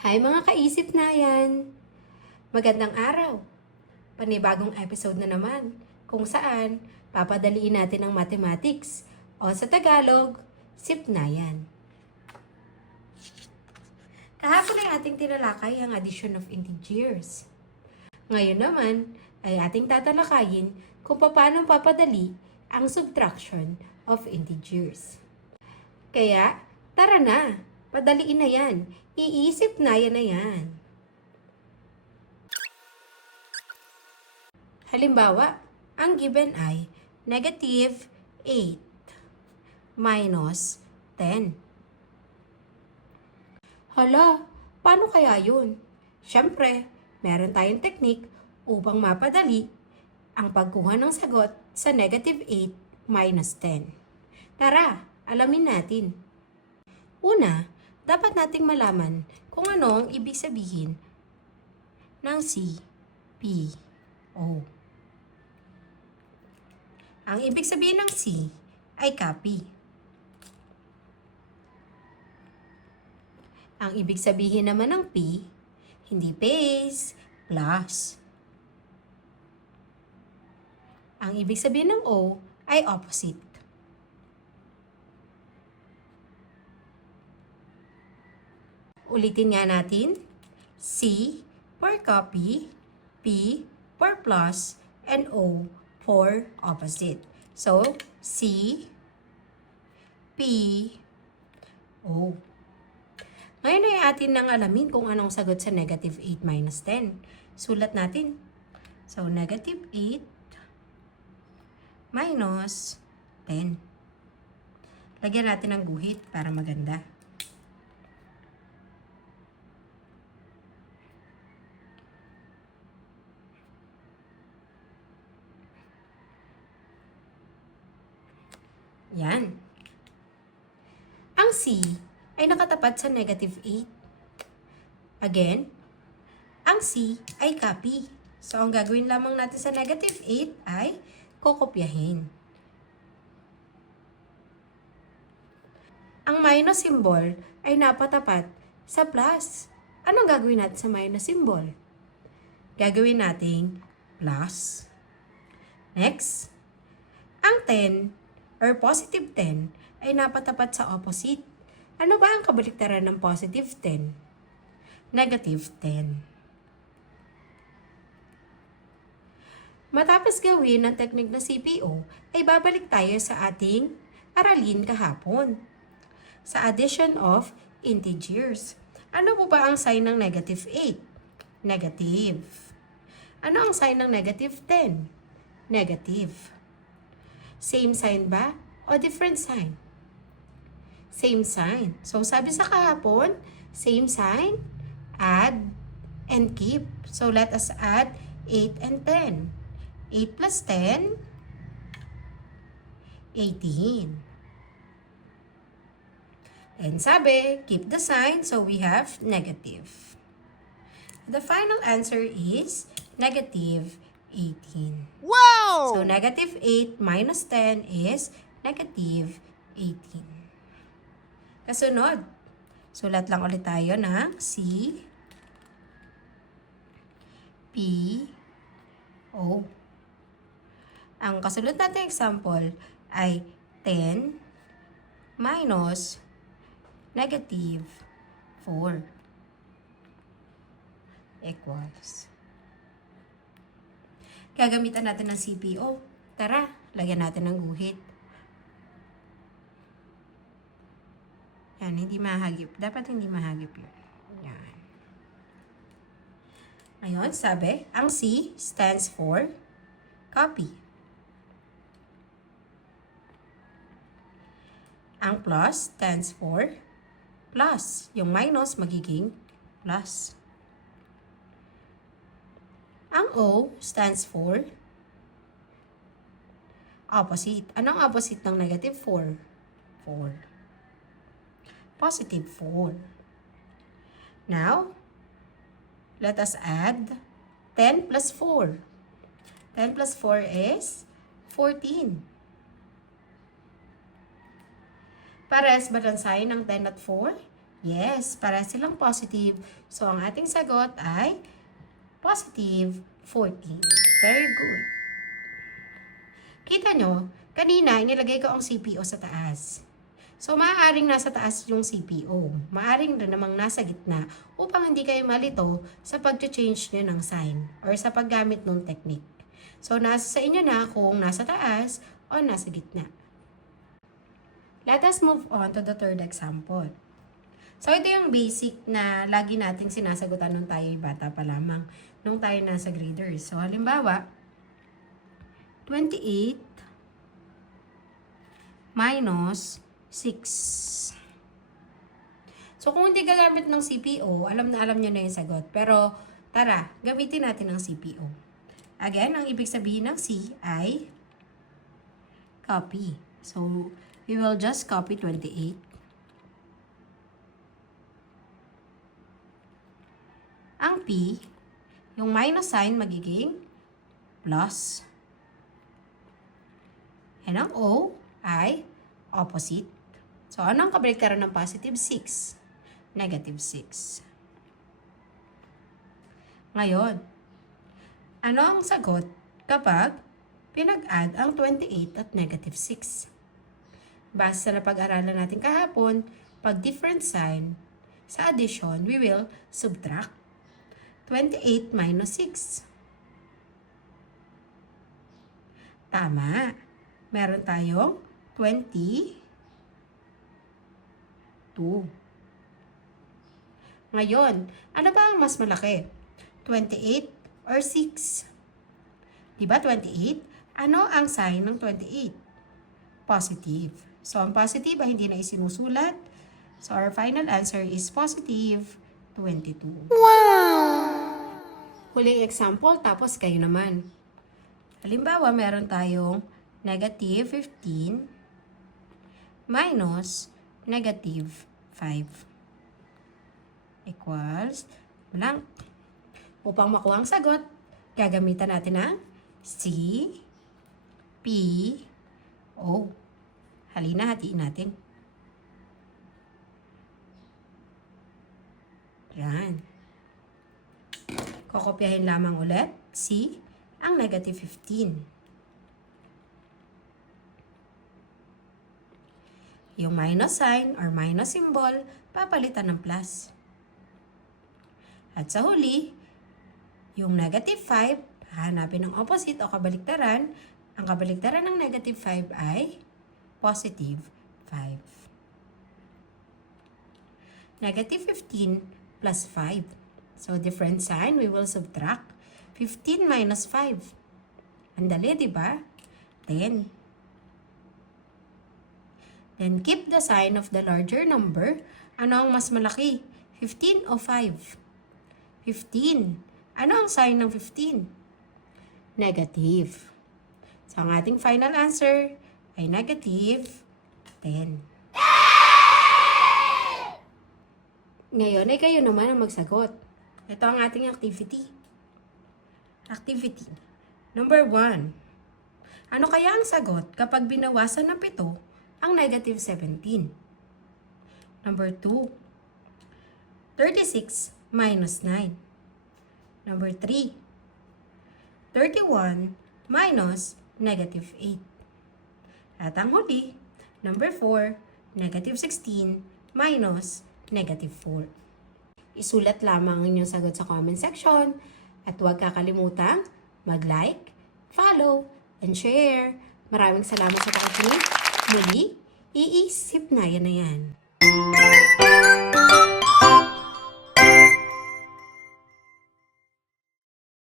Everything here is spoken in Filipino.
Hi mga kaisip na yan! Magandang araw! Panibagong episode na naman kung saan papadaliin natin ang mathematics o sa Tagalog, SIP-Nayan. Kahapon ay ating tinalakay ang addition of integers. Ngayon naman ay ating tatalakayin kung paano papadali ang subtraction of integers. Kaya, tara na! Padaliin na yan. Iisip na yan. Halimbawa, ang given ay negative 8 minus 10. Hala, paano kaya yun? Siyempre, meron tayong technique upang mapadali ang pagkuha ng sagot sa negative 8 minus 10. Tara, alamin natin. Una, dapat nating malaman kung ano ang ibig sabihin ng C, P, O. Ang ibig sabihin ng C ay copy. Ang ibig sabihin naman ng P, hindi paste, plus. Ang ibig sabihin ng O ay opposite. Ulitin nga natin, C for copy, P for plus, and O for opposite. So, C, P, O. Ngayon ay atin nang alamin kung anong sagot sa negative 8 minus 10. Sulat natin. So, negative 8 minus 10. Lagyan natin ng guhit para maganda. Yan. Ang C ay nakatapat sa negative 8. Again, ang C ay copy. So, ang gagawin lamang natin sa negative 8 ay kokopyahin. Ang minus symbol ay napatapat sa plus. Anong gagawin natin sa minus symbol? Gagawin nating plus. Next, ang 10 or positive 10 ay napatapat sa opposite. Ano ba ang kabaliktaran ng positive 10? Negative 10. Matapos gawin ang technique na CPO, ay babalik tayo sa ating aralin kahapon. Sa addition of integers. Ano po ba ang sign ng negative 8? Negative. Ano ang sign ng negative 10? Negative. Same sign ba o different sign? Same sign. So, sabi sa kahapon, same sign, add, and keep. So, let us add 8 and 10. 8 plus 10, 18. And sabi, keep the sign, so we have negative. The final answer is negative 18. Wow! So, negative 8 minus 10 is negative 18. Kasunod, sulat lang ulit tayo ng C, P, O. Ang kasunod natin example ay 10 minus negative 4 equals. Gagamitan natin ng CPO. Tara, lagyan natin ng guhit. Yan, hindi mahagip. Dapat hindi mahagip yun. Yan. Ngayon, sabi, ang C stands for copy. Ang plus stands for plus. Yung minus magiging plus. Ang O stands for opposite. Anong opposite ng negative 4? 4. Positive 4. Now, let us add 10 plus 4. 10 plus 4 is 14. Parehas ba ng sign ng 10 at 4? Yes, para silang positive. So, ang ating sagot ay positive 14. Very good. Kita nyo, kanina inilagay ko ang CPO sa taas. So, maaaring nasa taas yung CPO. Maaaring rin namang nasa gitna upang hindi kayo malito sa pag-change nyo ng sign or sa paggamit ng technique. So, nasa sa inyo na kung nasa taas o nasa gitna. Let us move on to the third example. So, ito yung basic na lagi nating sinasagutan nung tayo bata pa lamang, nung tayo nasa graders. So, halimbawa, 28 minus 6. So, kung hindi gagamit ng CPO, alam nyo na yung sagot. Pero, tara, gamitin natin ang CPO. Again, ang ibig sabihin ng C ay copy. So, we will just copy 28. Ang P, yung minus sign magiging plus. And ang O ay opposite. So, ano ang kabaliktaran ng positive 6? Negative 6. Ngayon, ano ang sagot kapag pinag-add ang 28 at negative 6? Base sa napag-aralan natin kahapon, pag different sign, sa addition, we will subtract 28 minus 6. Tama. Meron tayong 22. Ngayon, ano ba ang mas malaki? 28 or 6? Diba 28? Ano ang sign ng 28? Positive. So, ang positive ay hindi na isinusulat. So, our final answer is positive 22. Wow! Huling example, tapos kayo naman. Halimbawa, meron tayong negative 15 minus negative 5 equals blank. Upang makuha ang sagot, gagamitan natin ang C, P, O. Halina, hatiin natin. Yan. Kokopyahin lamang ulit, C, ang negative 15. Yung minus sign or minus symbol, papalitan ng plus. At sa huli, yung negative 5, hanapin ang opposite o kabaliktaran. Ang kabaliktaran ng negative 5 ay positive 5. Negative 15 plus 5. So, different sign, we will subtract 15 minus 5. Ang dali, di ba? 10. Then, keep the sign of the larger number. Ano ang mas malaki? 15 o 5? 15. Ano ang sign ng 15? Negative. So, ang ating final answer ay negative 10. Ngayon ay kayo naman ang magsagot. Ito ang ating activity. Activity. Number 1. Ano kaya ang sagot kapag binawasan ng 7 ang negative 17? Number 2. 36 minus 9. Number 3. 31 minus negative 8. At ang huli, number 4, negative 16 minus negative 4. Isulat lamang ang inyong sagot sa comment section at huwag kakalimutang mag-like, follow, and share. Maraming salamat sa pakikinig. Muli, iisip na yan.